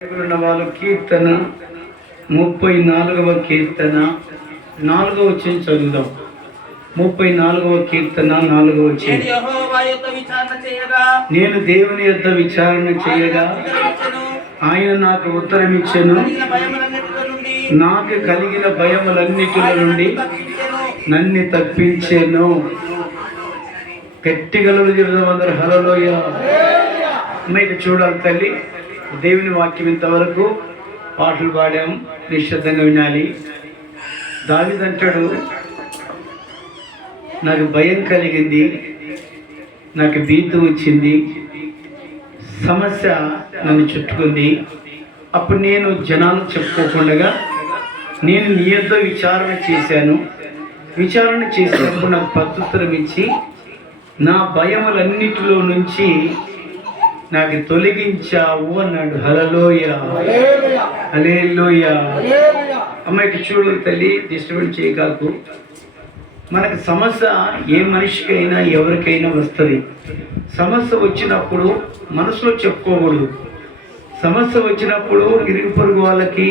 వాళ్ళు కీర్తన 34వ కీర్తన 4వ వచనం చదువుదాం. 34వ కీర్తన 4వ వచనం. నేను దేవుని యొద్ద విచారణ చేయగా ఆయన నాకు ఉత్తరం ఇచ్చెను. నాకు కలిగిన భయములన్నిటిలో నుండి నన్ను తప్పించెను. గట్టిగలలు అందరూ హల్లెలూయా. మీకు చూడాలి తల్లి, దేవుని వాక్యం ఇంతవరకు పాటలు పాడాం, నిశ్శబ్దంగా వినాలి. దావీదు అంటాడు, నాకు భయం కలిగింది, నాకు భీతి వచ్చింది, సమస్య నన్ను చుట్టుకుంది. అప్పుడు నేను జనాలు చెప్పుకోకుండా నేను నీ యొద్ద విచారణ చేశాను. విచారణ చేసినప్పుడు నాకు ప్రత్యుత్తరం ఇచ్చి నా భయములన్నిటిలో నుంచి నాకు తొలగించావు అన్నాడు. హల్లెలూయా, హల్లెలూయా. అమ్మాయికి చూడు తల్లి, డిస్టర్బెన్స్ చేయకాకు. మనకు సమస్య ఏ మనిషికైనా ఎవరికైనా వస్తుంది. సమస్య వచ్చినప్పుడు మనసులో చెప్పుకోకూడదు. సమస్య వచ్చినప్పుడు ఇరుగు పొరుగు వాళ్ళకి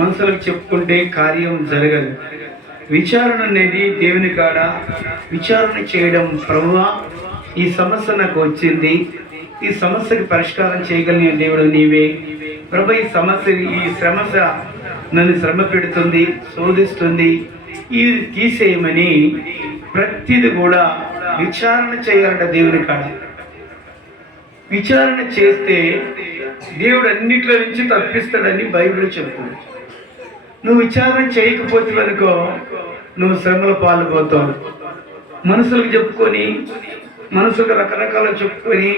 మనసులకు చెప్పుకుంటే కార్యం జరగదు. విచారణ అనేది దేవుని కాడ విచారణ చేయడం. ప్రభువా, ఈ సమస్య నాకు వచ్చింది, ఈ సమస్యకి పరిష్కారం చేయగలిగిన దేవుడు నీవే. ప్రభు, ఈ సమస్య నన్ను శ్రమ పెడుతుంది, శోధిస్తుంది, ఇది తీసేయమని ప్రతిది కూడా విచారణ చేయాలంట దేవుని కాడ. విచారణ చేస్తే దేవుడు అన్నిట్లో నుంచి తప్పిస్తాడని బైబిల్ చెప్తుంది. నువ్వు విచారణ చేయకపోతే అనుకో, నువ్వు శ్రమల పాల్గొతావు. మనసులకు చెప్పుకొని, మనసులకు రకరకాల చెప్పుకొని,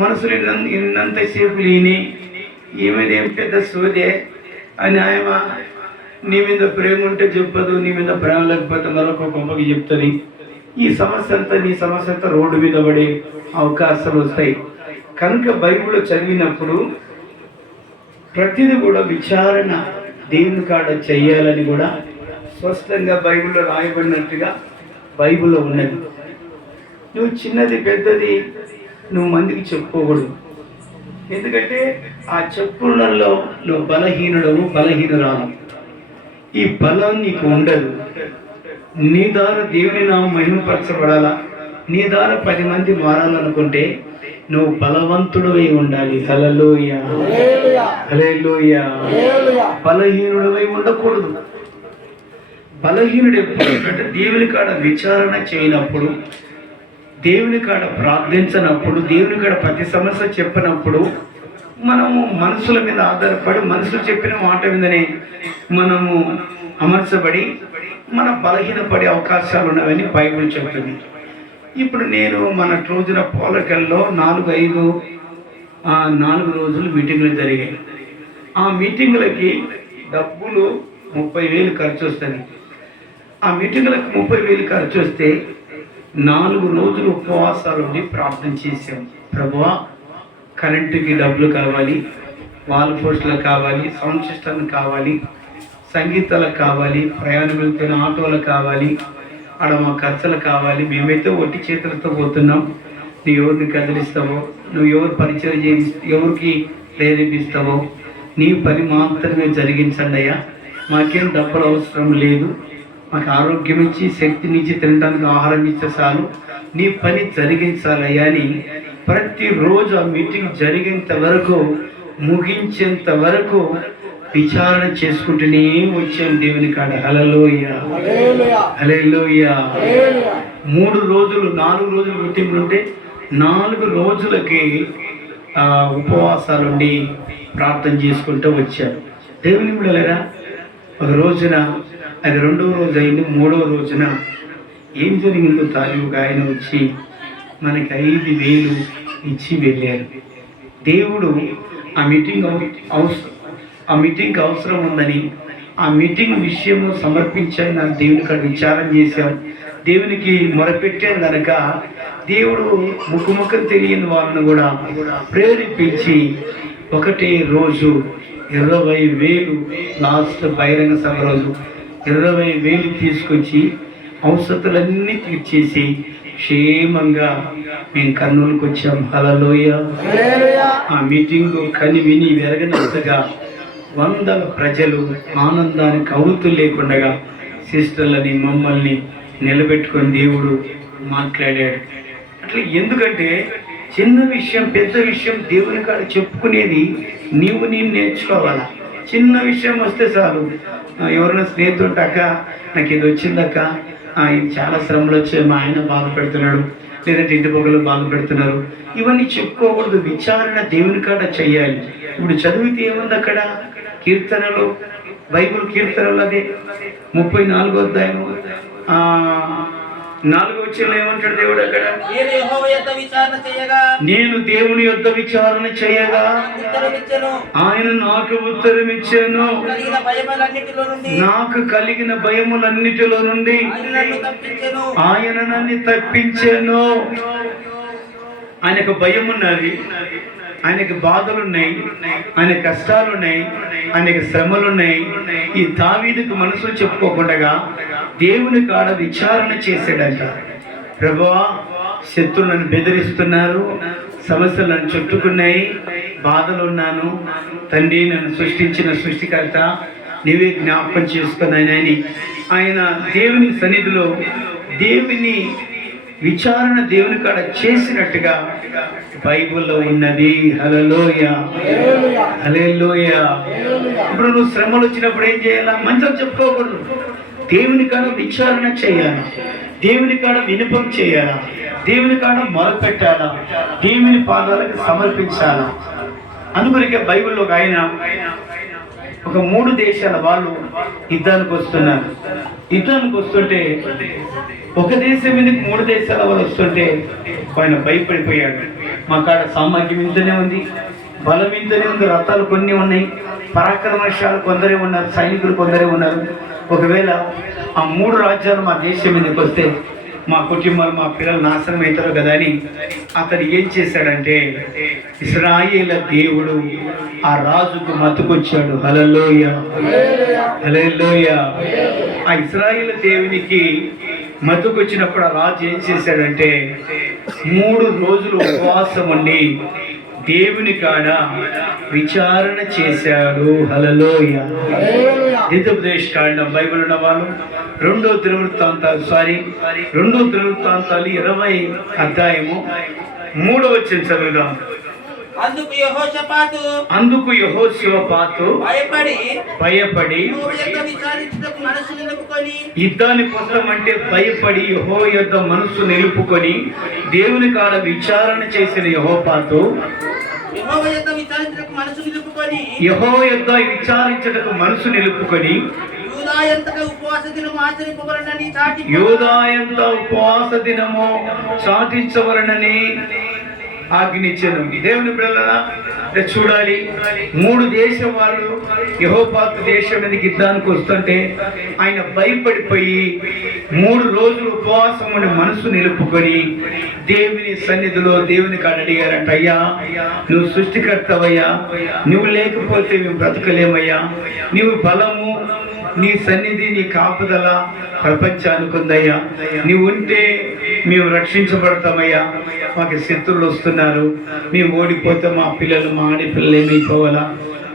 మనసులు ఇన్నంతసేపు లేని ఈమెదేం పెద్ద సోదే అని ఆయన నీ మీద ప్రేమ ఉంటే చెప్పదు, నీ మీద ప్రేమ లేకపోతే మరొక గొప్పకి చెప్తుంది. ఈ సమస్య అంతా నీ సమస్య అంతా రోడ్డు మీద పడే అవకాశాలు వస్తాయి. కనుక బైబిల్ చదివినప్పుడు ప్రతిదీ కూడా విచారణ దేవుని కాడ చెయ్యాలని కూడా స్పష్టంగా బైబిల్లో రాయబడినట్టుగా బైబిల్లో ఉన్నది. నువ్వు చిన్నది పెద్దది నువ్వు మందికి చెప్పుకోకూడదు. ఎందుకంటే ఆ చెప్పులలో నువ్వు బలహీనురాలు. ఈ బలం నీకు ఉండదు. నీ ద్వారా దేవుని నామం మహిమపరచబడాలా, నీ ద్వారా 10 మంది మారాలనుకుంటే నువ్వు బలవంతుడివై ఉండాలి. హల్లెలూయా, హల్లెలూయా. బలహీనుడివై ఉండకూడదు. బలహీనుడు ఎప్పుడు దేవుని కాడ విచారణ చేయనప్పుడు, దేవుని కాడ ప్రార్థించినప్పుడు, దేవుని కాడ ప్రతి సమస్య చెప్పినప్పుడు మనము మనుషుల మీద ఆధారపడి మనుషులు చెప్పిన మాట మీదనే మనము అమర్చబడి మన బలహీనపడే అవకాశాలు ఉన్నవని బైబిల్ చెప్తుంది. ఇప్పుడు నేను మన రోజున పోలకల్లో 4 రోజులు మీటింగ్లు జరిగాయి. ఆ మీటింగులకి డబ్బులు 30,000 ఖర్చు వస్తుంది. ఆ మీటింగులకు 30,000 ఖర్చు వస్తే 4 రోజులు ఉపవాసాలు ఉండి ప్రార్థన చేశాం. ప్రభువా, కరెంటుకి డబ్బులు కావాలి, వాల్ పోస్టులకు కావాలి, సౌండ్ సిస్టమ్ కావాలి, సంగీతాలకు కావాలి, ప్రయాణం వెళ్తున్న ఆటోలకు కావాలి, ఆడ మా ఖర్చులకు కావాలి. మేమైతే ఒట్టి చేతులతో పోతున్నాం. నువ్వు ఎవరిని కదిలిస్తావో, నువ్వు ఎవరు పరిచయం ఎవరికి ప్రేరేపిస్తావో నీ పని మాత్రమే జరిగించండి అయ్యా. మాకేం డబ్బులు అవసరం లేదు, మాకు ఆరోగ్యం ఇచ్చి శక్తినిచ్చి తినడానికి ఆహారం ఇచ్చే చాలు, నీ పని జరిగించాలయ్యా అని ప్రతిరోజు ఆ మీటింగ్ జరిగేంత వరకు, ముగించేంత వరకు విచారణ చేసుకుంటూనే వచ్చాం దేవుని కాడ. హల్లెలూయా, హల్లెలూయా. 4 రోజులు మీటింగ్లు ఉంటే 4 రోజులకి ఉపవాసాలుండి ప్రార్థన చేసుకుంటూ వచ్చారు. దేవుని బిడ్డలారా, ఒక రోజున అది 2వ రోజు అయింది. 3వ రోజున ఏం జరిగిందో తాలూకు ఆయన వచ్చి మనకి 5,000 ఇచ్చి వెళ్ళారు. దేవుడు ఆ మీటింగ్ అవసరం ఉందని ఆ మీటింగ్ విషయము సమర్పించాను. నాకు దేవుని కాడ విచారం చేశాను, దేవునికి మొరపెట్టాను కనుక దేవుడు ముఖముఖం తెలియని వాళ్ళను కూడా ప్రేరేపించి ఒకటే రోజు 20,000 లాస్ట్ బహిరంగ సభ రోజు 20,000 తీసుకొచ్చి అవసరాలన్నీ తీర్చేసి క్షేమంగా మేము కర్నూలుకు వచ్చాం. హల్లెలూయా. ఆ మీటింగ్ కని విని వెరగనంతగా వందల ప్రజలు ఆనందానికి అవతులు లేకుండా సిస్టర్లని మమ్మల్ని నిలబెట్టుకొని దేవుడు మాట్లాడాడు. అట్లా ఎందుకంటే చిన్న విషయం పెద్ద విషయం దేవుని కాడ చెప్పుకునేది నీవు నేను నేర్చుకోవాలా. చిన్న విషయం వస్తే చాలు, ఎవరైనా స్నేహితుడు అక్క నాకు ఇది వచ్చిందక్క, ఇది చాలా శ్రమలు వచ్చాయి, మా ఆయన బాధపెడుతున్నాడు, లేదంటే ఇంటి పొగలు బాధపెడుతున్నారు, ఇవన్నీ చెప్పుకోకూడదు. విచారణ దేవుని కాడ చెయ్యాలి. ఇప్పుడు చదివితే ఏముంది అక్కడ? కీర్తనలు, బైబిల్ కీర్తనలు అదే 34వ అధ్యాయము 4వ వచనంలో ఏమంటాడు దేవుడు అక్కడ? నేను దేవుని యొద్ద విచారణ చేయగా ఆయన నాకు ఉత్తరం ఇచ్చాను, నాకు కలిగిన భయములన్నిటిలో నుండి ఆయన నన్ను తప్పించాను. ఆయనకు భయం ఉన్నది, ఆయనకు బాధలు ఉన్నాయి, ఆయన కష్టాలు ఉన్నాయి, ఆయనకు శ్రమలు ఉన్నాయి. ఈ దావీదుకు మనసులు చెప్పుకోకుండా దేవుని కాడ విచారణ చేశాడంట. ప్రభువా, శత్రువులు నన్ను బెదిరిస్తున్నారు, సమస్యలు నన్ను చుట్టుకున్నాయి, బాధలు ఉన్నాను, తండ్రి నన్ను సృష్టించిన సృష్టికర్త నీవే జ్ఞాపకం చేసుకున్నాయని ఆయన దేవుని సన్నిధిలో దేవుని విచారణ దేవుని కాడ చేసినట్టుగా బైబిల్లో ఉన్నది. హల్లెలూయా, హల్లెలూయా. ఇప్పుడు నువ్వు శ్రమలు వచ్చినప్పుడు ఏం చేయాలా? మంచిగా చెప్పుకోకూడదు, దేవుని కాడ విచారణ చేయాలా, దేవుని కాడ వినపం చేయాలా, దేవుని కాడ మొరపెట్టాలా, దేవుని పాదాలకు సమర్పించాలా. అందుకొరికే బైబిల్లో ఒక 3 దేశాల వాళ్ళు యుద్ధానికి వస్తున్నారు. యుద్ధానికి వస్తుంటే ఒక దేశం మీదకి 3 దేశాల వాళ్ళు వస్తుంటే ఆయన భయపడిపోయాడు. మా కాడ సామర్థ్యం ఇంతనే ఉంది, బలం ఇంతనే ఉంది, రథాలు కొన్ని ఉన్నాయి, పరాక్రమశాలు కొందరే ఉన్నారు, సైనికులు కొందరే ఉన్నారు. ఒకవేళ ఆ 3 రాజ్యాలు మా దేశం మీదకి వస్తే మా కుటుంబాలు మా పిల్లలు నాశనం అవుతారు కదా అని అతను ఏం చేశాడంటే ఇశ్రాయేలు దేవుడు ఆ రాజుకు మతుకొచ్చాడు. హల్లెలూయా, హల్లెలూయా. ఆ ఇశ్రాయేలు దేవునికి మతుకొచ్చినప్పుడు ఆ రాజు ఏం చేశాడంటే 3 రోజులు ఉపవాసం ఉండి దేవుని కాడ విచారణ చేశాడు. హల్లెలూయా. ద్వితీయోపదేశ కాండం బైబిల్ ఉన్న వాళ్ళు 2వ దినవృత్తాంతాలు 20 అధ్యాయము 3వ వచనం చదువుదాం. అందుకు యెహోషాపాతు భయపడి యుద్ధాని కోసం అంటే భయపడి యెహోవా యొద్ద మనసు నిలుపుకొని దేవుని కాడ విచారణ చేసిన యెహోషాపాతు యెహోవా యొద్ద విచారించుటకు మనసు నిలుపుకొని యూదాయంత ఉపవాస దినము చాటించవలనని ఆజ్ఞించెను. దేవుని పిల్లల చూడాలి, 3 దేశం వాళ్ళు యెహోషాపాతు దేశం మీదకి యుద్ధానికి వస్తుంటే ఆయన భయపడిపోయి 3 రోజులు ఉపవాసం ఉండి మనసు నిలుపుకొని దేవుని సన్నిధిలో దేవుని కాడ అడిగారంట, అయ్యా నువ్వు సృష్టికర్తవయ్యా, నువ్వు లేకపోతే మేము బ్రతకలేమయ్యా, నీవు బలము, నీ సన్నిధి, నీ కాపుదల ప్రపంచానికి ఉందయ్యా, నీవు ఉంటే మేము రక్షించబడతామయ్యా, మాకు శత్రువులు వస్తున్నారు, మేము ఓడిపోతే మా పిల్లలు మా ఆడపిల్లలు ఏమైపోవాలా,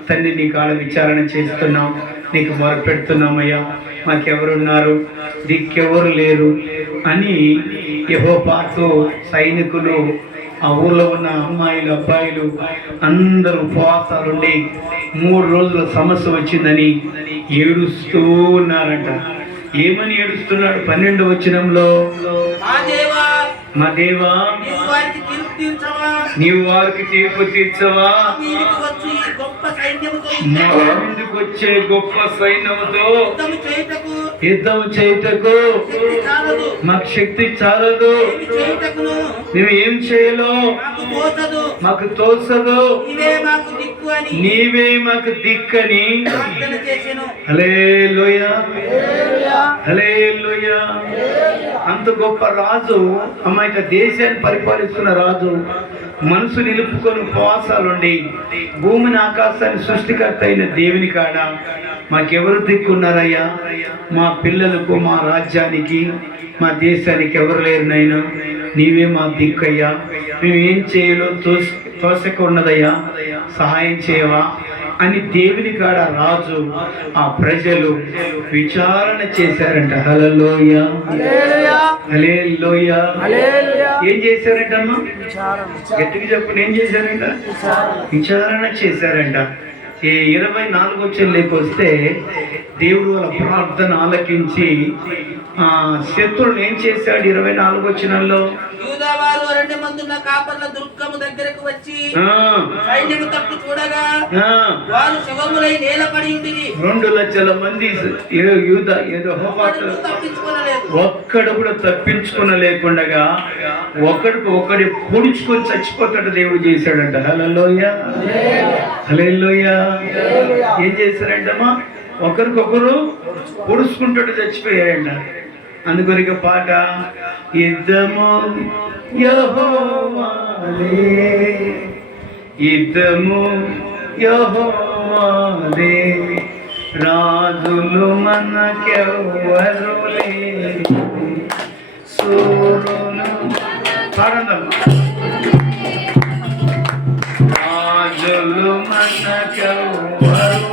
తండ్రి నీ కాడ విచారణ చేస్తున్నాం, నీకు మొరపెడుతున్నామయ్యా, మాకెవరున్నారు, దిక్కెవరు లేరు అని యెహోషాపాతు సైనికులు, ఆ ఊర్లో ఉన్న అమ్మాయిలు అబ్బాయిలు అందరూ ఉపవాసాలుండి 3 రోజుల సమస్య వచ్చిందని ఏడుస్తూ ఉన్నారంట. ఏమని ఏడుస్తున్నాడు? 12వ వచనంలో, మా దేవా నీవు వారికి తీర్పు తీర్చవా, ముందుకు వచ్చే గొప్ప సైన్యముతో యుద్ధం చేయుటకు మాకు శక్తి చాలదు, మేము ఏం చేయలో మాకు తోచదు, నీవే మాకు దిక్కని. హల్లెలూయా, హల్లెలూయా. అంత గొప్ప రాజు, అమ్మాయి దేశాన్ని పరిపాలిస్తున్న రాజు మనసు నిలుపుకొని ఉపవాసాలుండి భూమిని ఆకాశాన్ని సృష్టికర్త అయిన దేవుని కాడ మాకెవరు దిక్కున్నారయ్యా, మా పిల్లలకు, మా రాజ్యానికి, మా దేశానికి ఎవరు లేరు నాయనా, నీవే మా దిక్కయ్యా, మేము ఏం చేయాలో తోసక ఉన్నదయ్యా, సహాయం చేయవా అని దేవుని కాడ రాజు ఆ ప్రజలు విచారణ చేశారంట. హల్లెలూయా, హల్లెలూయా. ఏం చేశారంటమ్మా? గట్టిగా చెప్పండి, ఏం చేశారంట? విచారణ చేశారంట. ఈ 24 వచ్చేలోకి వస్తే దేవుడు వాళ్ళ ప్రార్థన ఆలకించి శత్రువులు ఏం చేశాడు? 24 వచ్చినల్లో యూదావారు 2 మందున్న కాపర్ల దుర్గము దగ్గరకు వచ్చి సైన్యము తట్టు చూడగా వారు శవములై నేలపడి ఉండిరి. 2 లక్షల మంది ఒక్కడు కూడా తప్పించుకునలేకుండగా ఒకడి పొడుచుకొని చచ్చిపోతాడు దేవుడు చేశాడంట. హల్లెలూయా, హల్లెలూయా. ఏం చేశారంటమ్మా? ఒకరికొకరు పొడుచుకుంటాడు చచ్చిపోయారంట. అందుకొరిక పాట, యుద్ధము యెహోవాదే, యుద్ధము యెహోవాదే, రాజులు మనకెవ్వరు లేరు, సూరులు పాడందమ్మా.